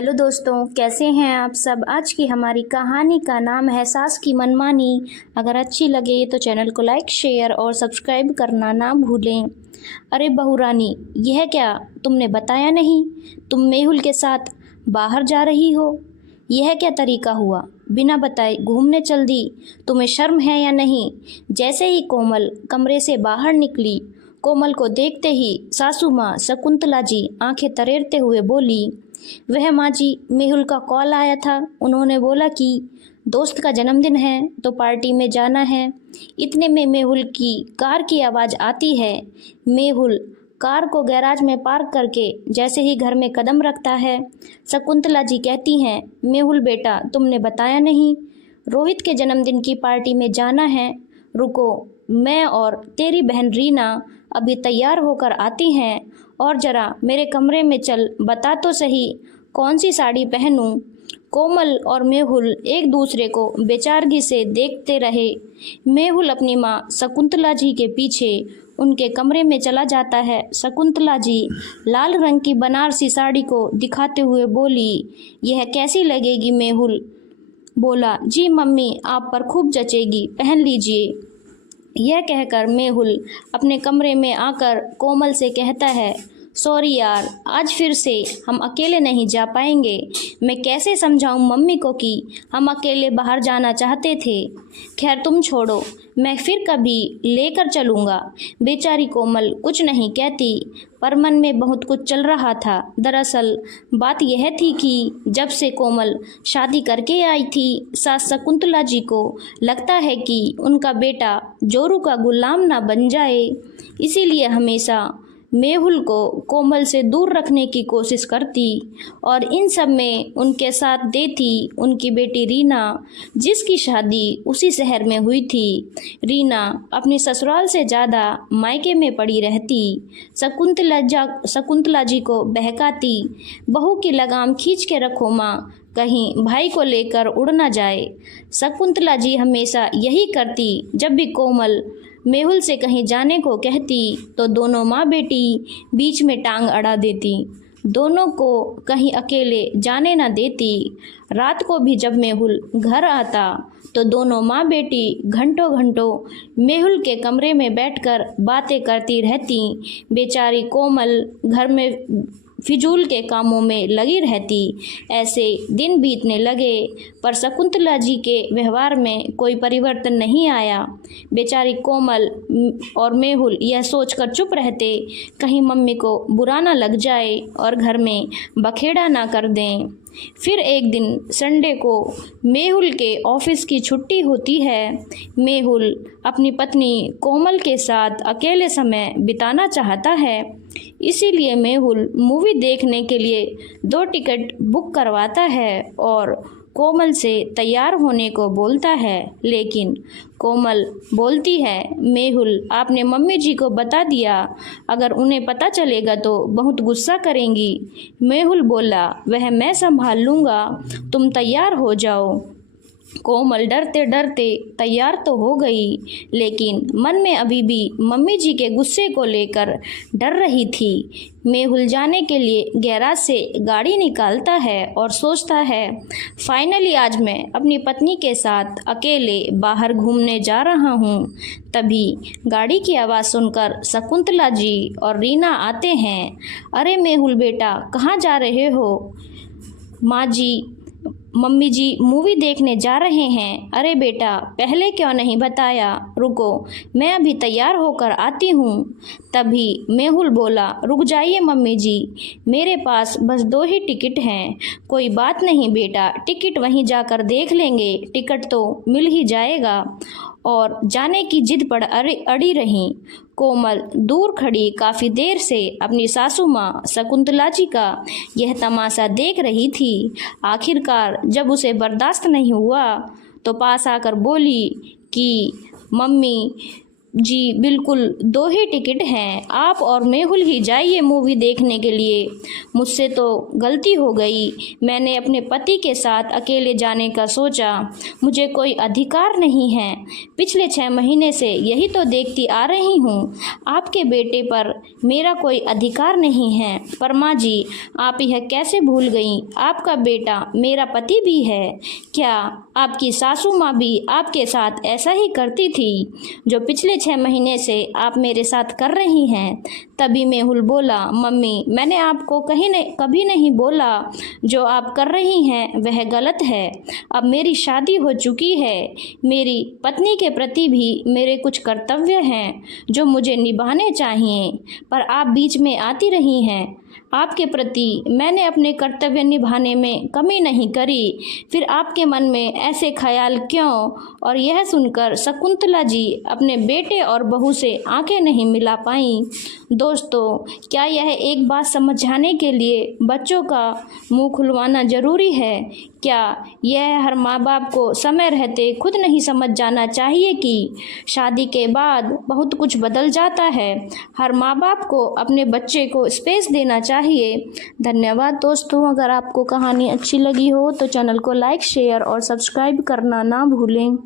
Hello दोस्तों, कैसे हैं आप सब। आज की हमारी कहानी का नाम है सास की मनमानी। अगर अच्छी लगे तो चैनल को लाइक शेयर और सब्सक्राइब करना ना भूलें। अरे बहू रानी, यह क्या तुमने बताया नहीं? तुम मेहुल के साथ बाहर जा रही हो। यह क्या तरीका हुआ, बिना बताए घूमने चल दी। तुम्हें शर्म है या नहीं? जैसे ही कोमल कमरे से बाहर निकली, कोमल को देखते ही सासू माँ शकुंतला जी आंखें तरेरते हुए बोली, वह माँ जी, मेहुल का कॉल आया था। उन्होंने बोला कि दोस्त का जन्मदिन है तो पार्टी में जाना है। इतने में मेहुल की कार की आवाज़ आती है। मेहुल कार को गैराज में पार्क करके जैसे ही घर में कदम रखता है, शकुंतला जी कहती हैं, मेहुल बेटा, तुमने बताया नहीं, रोहित के जन्मदिन की पार्टी में जाना है। रुको, मैं और तेरी बहन रीना अभी तैयार होकर आती हैं, और ज़रा मेरे कमरे में चल, बता तो सही कौन सी साड़ी पहनूं। कोमल और मेहुल एक दूसरे को बेचारगी से देखते रहे। मेहुल अपनी माँ शकुंतला जी के पीछे उनके कमरे में चला जाता है। शकुंतला जी लाल रंग की बनारसी साड़ी को दिखाते हुए बोली, यह कैसी लगेगी? मेहुल बोला, जी मम्मी, आप पर खूब जचेगी, पहन लीजिए। यह कहकर मेहुल अपने कमरे में आकर कोमल से कहता है, सॉरी यार, आज फिर से हम अकेले नहीं जा पाएंगे। मैं कैसे समझाऊं मम्मी को कि हम अकेले बाहर जाना चाहते थे। खैर तुम छोड़ो, मैं फिर कभी लेकर चलूँगा। बेचारी कोमल कुछ नहीं कहती, पर मन में बहुत कुछ चल रहा था। दरअसल बात यह थी कि जब से कोमल शादी करके आई थी, सास शकुंतला जी को लगता है कि उनका बेटा जोरू का गुलाम ना बन जाए, इसीलिए हमेशा मेहुल को कोमल से दूर रखने की कोशिश करती और इन सब में उनके साथ देती उनकी बेटी रीना, जिसकी शादी उसी शहर में हुई थी। रीना अपनी ससुराल से ज़्यादा मायके में पड़ी रहती। शकुंतला जी को बहकाती, बहू की लगाम खींच के रखो माँ, कहीं भाई को लेकर उड़ ना जाए। शकुंतला जी हमेशा यही करती। जब भी कोमल मेहुल से कहीं जाने को कहती तो दोनों माँ बेटी बीच में टांग अड़ा देती, दोनों को कहीं अकेले जाने न देती। रात को भी जब मेहुल घर आता तो दोनों माँ बेटी घंटों घंटों मेहुल के कमरे में बैठकर बातें करती रहती। बेचारी कोमल घर में फिजूल के कामों में लगी रहती। ऐसे दिन बीतने लगे, पर शकुंतला जी के व्यवहार में कोई परिवर्तन नहीं आया। बेचारी कोमल और मेहुल यह सोचकर चुप रहते, कहीं मम्मी को बुरा ना लग जाए और घर में बखेड़ा ना कर दें। फिर एक दिन संडे को मेहुल के ऑफिस की छुट्टी होती है। मेहुल अपनी पत्नी कोमल के साथ अकेले समय बिताना चाहता है, इसीलिए मेहुल मूवी देखने के लिए 2 टिकट बुक करवाता है और कोमल से तैयार होने को बोलता है। लेकिन कोमल बोलती है, मेहुल, आपने मम्मी जी को बता दिया, अगर उन्हें पता चलेगा तो बहुत गुस्सा करेंगी। मेहुल बोला, वह मैं संभाल लूँगा, तुम तैयार हो जाओ। कोमल डरते डरते तैयार तो हो गई, लेकिन मन में अभी भी मम्मी जी के गुस्से को लेकर डर रही थी। मेहुल जाने के लिए गैराज से गाड़ी निकालता है और सोचता है, फाइनली आज मैं अपनी पत्नी के साथ अकेले बाहर घूमने जा रहा हूँ। तभी गाड़ी की आवाज़ सुनकर शकुंतला जी और रीना आते हैं। अरे मेहुल बेटा, कहाँ जा रहे हो? माँ जी, मम्मी जी मूवी देखने जा रहे हैं। अरे बेटा, पहले क्यों नहीं बताया? रुको, मैं अभी तैयार होकर आती हूँ। तभी मेहुल बोला, रुक जाइए मम्मी जी, मेरे पास बस 2 ही टिकट हैं। कोई बात नहीं बेटा, टिकट वहीं जाकर देख लेंगे, टिकट तो मिल ही जाएगा। और जाने की जिद पर अड़ी रहीं। कोमल दूर खड़ी काफ़ी देर से अपनी सासू माँ शकुंतला जी का यह तमाशा देख रही थी। आखिरकार जब उसे बर्दाश्त नहीं हुआ तो पास आकर बोली कि मम्मी, जी बिल्कुल, 2 ही टिकट हैं, आप और मेहुल ही जाइए मूवी देखने के लिए। मुझसे तो गलती हो गई, मैंने अपने पति के साथ अकेले जाने का सोचा। मुझे कोई अधिकार नहीं है, पिछले 6 महीने से यही तो देखती आ रही हूँ। आपके बेटे पर मेरा कोई अधिकार नहीं है। पर माँ जी, आप यह कैसे भूल गईं? आपका बेटा मेरा पति भी है। क्या आपकी सासू माँ भी आपके साथ ऐसा ही करती थी जो पिछले 6 महीने से आप मेरे साथ कर रही हैं? तभी मेहुल बोला, मम्मी, मैंने आपको कभी नहीं बोला जो आप कर रही हैं वह गलत है। अब मेरी शादी हो चुकी है, मेरी पत्नी के प्रति भी मेरे कुछ कर्तव्य हैं जो मुझे निभाने चाहिए, पर आप बीच में आती रही हैं। आपके प्रति मैंने अपने कर्तव्य निभाने में कमी नहीं करी, फिर आपके मन में ऐसे ख्याल क्यों? और यह सुनकर शकुंतला जी अपने बेटे और बहू से आंखें नहीं मिला पाईं। दोस्तों, क्या यह एक बात समझाने के लिए बच्चों का मुंह खुलवाना ज़रूरी है? क्या यह हर माँ बाप को समय रहते खुद नहीं समझ जाना चाहिए कि शादी के बाद बहुत कुछ बदल जाता है? हर माँ बाप को अपने बच्चे को स्पेस देना चाहिए। धन्यवाद दोस्तों। अगर आपको कहानी अच्छी लगी हो तो चैनल को लाइक, शेयर और सब्सक्राइब करना ना भूलें।